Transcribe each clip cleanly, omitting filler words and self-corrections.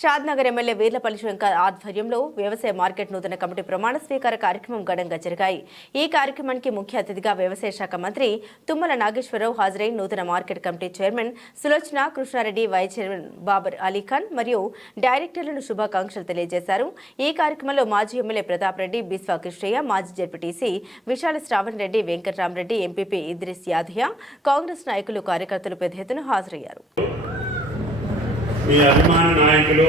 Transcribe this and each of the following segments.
Shadnagar MLA Veerlapalli Shankar ఆధ్వర్యంలో వ్యవసాయ market నూతన కమిటీ ప్రమాణ స్వీకార కార్యక్రమం ఘనంగా జరిగాయి। ఈ కార్యక్రమానికి ముఖ్య అతిథిగా వ్యవసాయ శాఖ మంత్రి తుమ్మల నాగేశ్వరరావు హాజరై నూతన market committee chairman Sulochana Krishnareddy, vice chairman Babar Alikhan మరియు డైరెక్టర్లను శుభాకాంక్షలు తెలియజేశారు। ఈ కార్యక్రమంలో మాజీ ఎమ్మెల్యే ప్రతాప్ రెడ్డి, బిస్వా కృష్ణయ్య, మాజీ జెడ్పీటీసీ విశాల శ్రావణ్ రెడ్డి, వెంకట్రామరెడ్డి, ఎంపీపీ ఇద్రిస్ యాదయ్య, కాంగ్రెస్ నాయకులు, కార్యకర్తలు పెద్ద ఎత్తున హాజరయ్యారు। మీ అభిమాన నాయకులు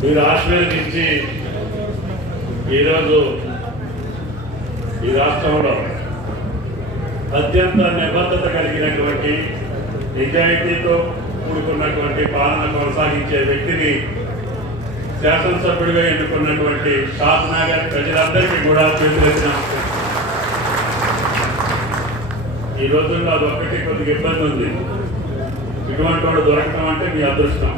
మీరు ఆశీర్వదించి ఈరోజు ఈ రాష్ట్రంలో అత్యంత నిబద్ధత కలిగినటువంటి నిజాయితీతో కూడుకున్నటువంటి పాలన కొనసాగించే వ్యక్తిని శాసనసభ్యుడిగా ఎన్నుకున్నటువంటి షాద్నగర్ ప్రజలందరికీ కూడా చేతులెత్తిన ఈ రోజుల్లో అదొక్కటి కొద్దిగా ఇబ్బంది ఉంది। ఇటువంటి వాడు దొరకటం అంటే మీ అదృష్టం।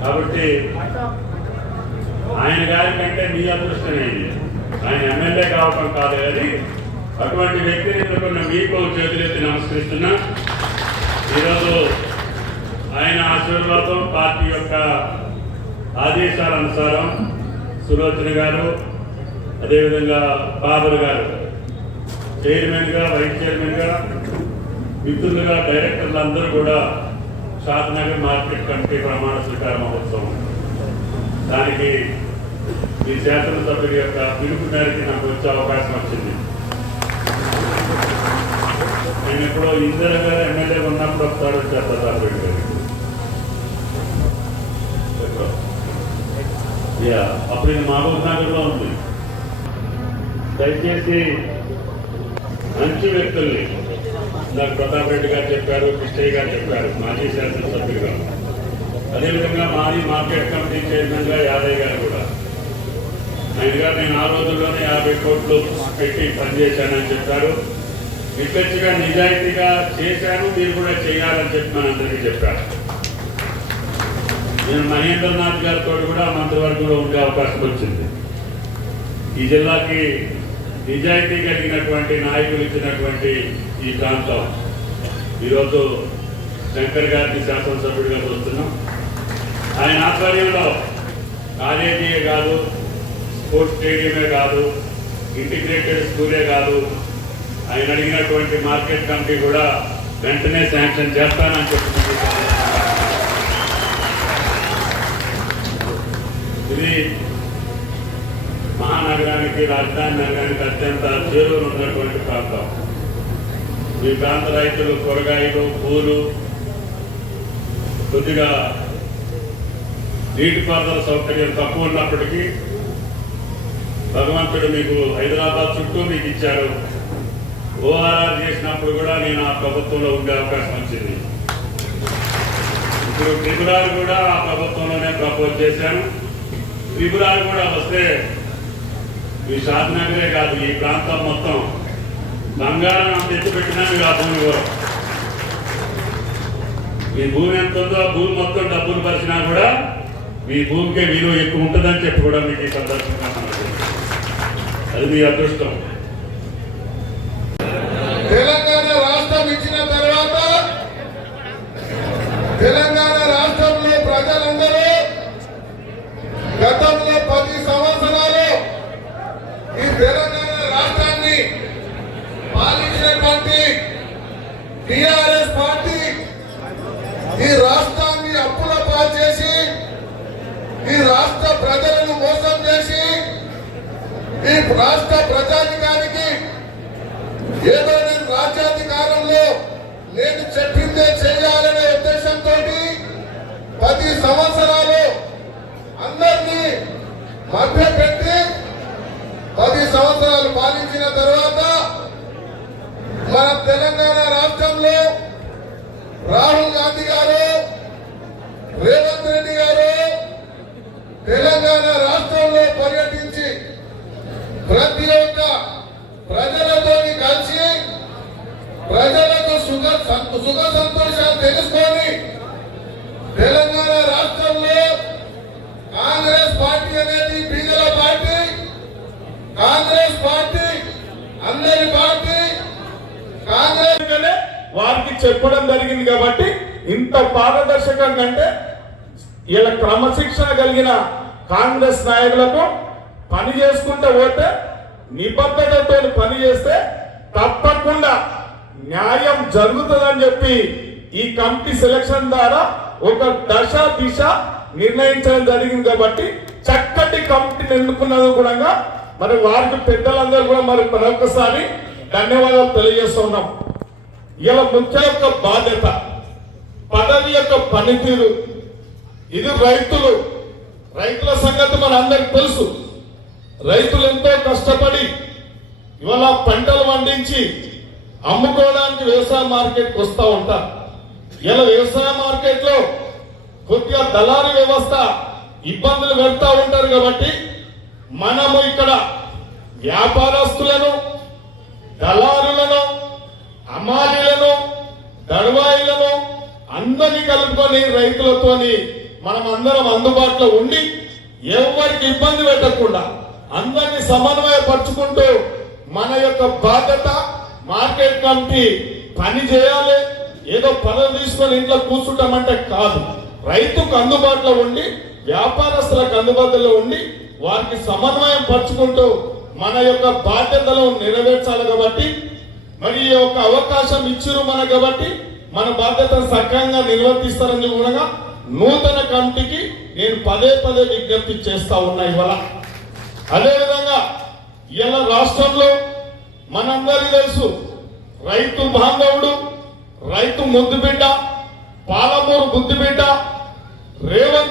కాబట్టి ఆయన గారి కంటే మీ అదృష్టమే, ఆయన ఎమ్మెల్యే కావటం కాదు కానీ అటువంటి వ్యక్తిని ఎదుర్కొన్న మీకు చేతులెత్తి నమస్కరిస్తున్నా। ఈరోజు ఆయన ఆశీర్వాదం, పార్టీ యొక్క ఆదేశాల అనుసారం సులోచన గారు, అదేవిధంగా బాబర్ గారు చైర్మన్గా, వైస్ చైర్మన్గా, మిత్రులుగా, డైరెక్టర్లు అందరూ కూడా షాద్నగర్ మార్కెట్ కమిటీ ప్రమాణ స్వీకార మహోత్సవం దానికి ఈ శాసనసభ్యుడి యొక్క పిలుపు మేరకు నాకు వచ్చే అవకాశం వచ్చింది। నేను ఎప్పుడో ఇందిరా గారు ఎమ్మెల్యే ఉన్నప్పుడు ఒకసారి వచ్చారు ప్రతాప్ రెడ్డి గారికి, అప్పుడు ఇది మహబూబ్ నగర్లో ఉంది। దయచేసి మంచి వ్యక్తుల్ని నాకు ప్రతాప్ రెడ్డి గారు చెప్పారు, కృష్ణయ్య గారు చెప్పారు, మాజీ శాసనసభ్యులుగా, అదేవిధంగా మాజీ మార్కెట్ కమిటీ చైర్మన్గా యాదయ్య గారు కూడా, ఆయన గారు నేను ఆ రోజుల్లోనే 50 కోట్లు పెట్టి పనిచేశానని చెప్పారు। నిక్కచ్చిగా నిజాయితీగా చేశాను, మీరు కూడా చేయాలని చెప్పి మనందరికీ చెప్పారు। నేను మహేంద్రనాథ్ గారితో కూడా మంత్రివర్గంలో ఉండే అవకాశం వచ్చింది। ఈ జిల్లాకి నిజాయితీ కలిగినటువంటి నాయకులు ఇచ్చినటువంటి ఈ ప్రాంతం ఈరోజు శంకర్ గారిని శాసనసభ్యుడిగా చూస్తున్నాం। ఆయన ఆధ్వర్యంలో కాలేజీయే కాదు, స్పోర్ట్స్ స్టేడియమే కాదు, ఇంటిగ్రేటెడ్ స్కూలే కాదు, ఆయన అడిగినటువంటి మార్కెట్ కమిటీ కూడా వెంటనే శాంక్షన్ చేస్తానని చెప్తుంది। ఇది మహానగరానికి, రాజధాని నగరానికి అత్యంత చేరువలు ఉన్నటువంటి ప్రాంతం। ఈ ప్రాంత రైతులు కూరగాయలు, పూలు, కొద్దిగా నీటిపారుదల సౌకర్యం తక్కువ ఉన్నప్పటికీ భగవంతుడు మీకు హైదరాబాద్ చుట్టూ మీకు ఇచ్చారు। ఓఆర్ఆర్ చేసినప్పుడు కూడా నేను ఆ ప్రభుత్వంలో ఉండే అవకాశం వచ్చింది। ఇప్పుడు త్రిపురాలు కూడా ఆ ప్రభుత్వంలోనే ప్రపోజ్ చేశాను। త్రిపురాలు కూడా వస్తే ఈ షాద్నగరే కాదు, ఈ ప్రాంతం మొత్తం బంగారం అంత ఎత్తు పెట్టినా మీరు ఆ భూమి కూడా, మీ భూమి ఎంత ఉందో ఆ భూమి మొత్తం డబ్బులు పరిచినా కూడా మీ భూమికే విలువ ఎక్కువ ఉంటుందని చెప్పి కూడా మీకు ఈ సందర్భంగా అది మీ అదృష్టం। తెలంగాణ రాష్ట్రం ఇచ్చిన తర్వాత తెలంగాణ రాష్ట్రంలో ప్రజలందరూ గతంలో 10 సంవత్సరాలు ఈ తెలంగాణ రాష్ట్రాన్ని పాలించినటువంటి టిఆర్ఎస్ పార్టీ ఈ రాష్ట్రాన్ని అప్పుల పాలు చేసి, ఈ రాష్ట్ర ప్రజలను మోసం చేసి, ఈ రాష్ట్ర ప్రజాధికారికి ఏదో నేను రాజ్యాధికారంలో నేను చెప్పిందే చేయాలనే ఉద్దేశంతో 10 సంవత్సరాలు అందరినీ మభ్యపెట్టి 10 సంవత్సరాలు పాలించిన తర్వాత మన తెలంగాణ రాష్ట్రంలో రాహుల్ గాంధీ గారు, రేవంత్ రెడ్డి గారు తెలంగాణ రాష్ట్రంలో పర్యటించి ప్రతి ఒక్క ప్రజలతో కలిసి ప్రజలకు సుఖ సంతోషాలు తెలుసుకొని తెలంగాణ రాష్ట్రంలో కాంగ్రెస్ పార్టీ అనేది బీజేపీ పార్టీ, కాంగ్రెస్ పార్టీ అందరి పార్టీ, కాంగ్రెస్ వారికి చెప్పడం జరిగింది కాబట్టి ఇంత పారదర్శకంగా అంటే ఇలా క్రమశిక్షణ కలిగిన కాంగ్రెస్ నాయకులకు పని చేసుకుంటూ పోతే నిబద్ధతతో పని చేస్తే తప్పకుండా న్యాయం జరుగుతుందని చెప్పి ఈ కమిటీ సెలక్షన్ ద్వారా ఒక దశ దిశ నిర్ణయించడం జరిగింది. కాబట్టి చక్కటి కమిటీని ఎన్నుకున్నది కూడా మరి వారికి పెద్దలందరూ కూడా మరి మరొకసారి ధన్యవాదాలు తెలియజేస్తున్నాం. ఇలా ముఖ్య యొక్క బాధ్యత, పదవి యొక్క పనితీరు, ఇది రైతుల సంగతి మన అందరికి తెలుసు. రైతులు ఎంతో కష్టపడి ఇవాళ పంటలు పండించి అమ్ముకోవడానికి వ్యవసాయ మార్కెట్కి వస్తూ ఉంటారు. ఇలా వ్యవసాయ మార్కెట్ లో కొద్దిగా దళారీ వ్యవస్థ ఇబ్బందులు పెడతా ఉంటారు. కాబట్టి మనము ఇక్కడ వ్యాపారస్తులను, దళారులను, అమాలీలను, దళవాయిలను అందరినీ కలుపుకొని రైతులతోని మనం అందరం అందుబాటులో ఉండి ఎవరికి ఇబ్బంది పెట్టకుండా అందరినీ సమన్వయపరుచుకుంటూ మన యొక్క బాధ్యత మార్కెట్ కమిటీ పని చేయాలి. ఏదో పనులు తీసుకొని ఇంట్లో కూర్చుంటామంటే కాదు. రైతుకు అందుబాటులో ఉండి వ్యాపారస్తులకు అందుబాటులో ఉండి వారికి సమన్వయం పరుచుకుంటూ మన యొక్క బాధ్యతలు నెరవేర్చాలి. కాబట్టి మరి ఈ యొక్క అవకాశం ఇచ్చిరు మనకు, కాబట్టి మన బాధ్యతను సక్రమంగా నిర్వర్తిస్తారని కూడా నూతన కమిటీకి నేను పదే విజ్ఞప్తి చేస్తా ఉన్నా. ఇవాళ అదేవిధంగా ఇలా రాష్ట్రంలో మనందరికీ తెలుసు రైతు బాంధవుడు, రైతు ముద్దుబిడ్డ, పాలమూరు ముద్దుబిడ్డ రేవంత్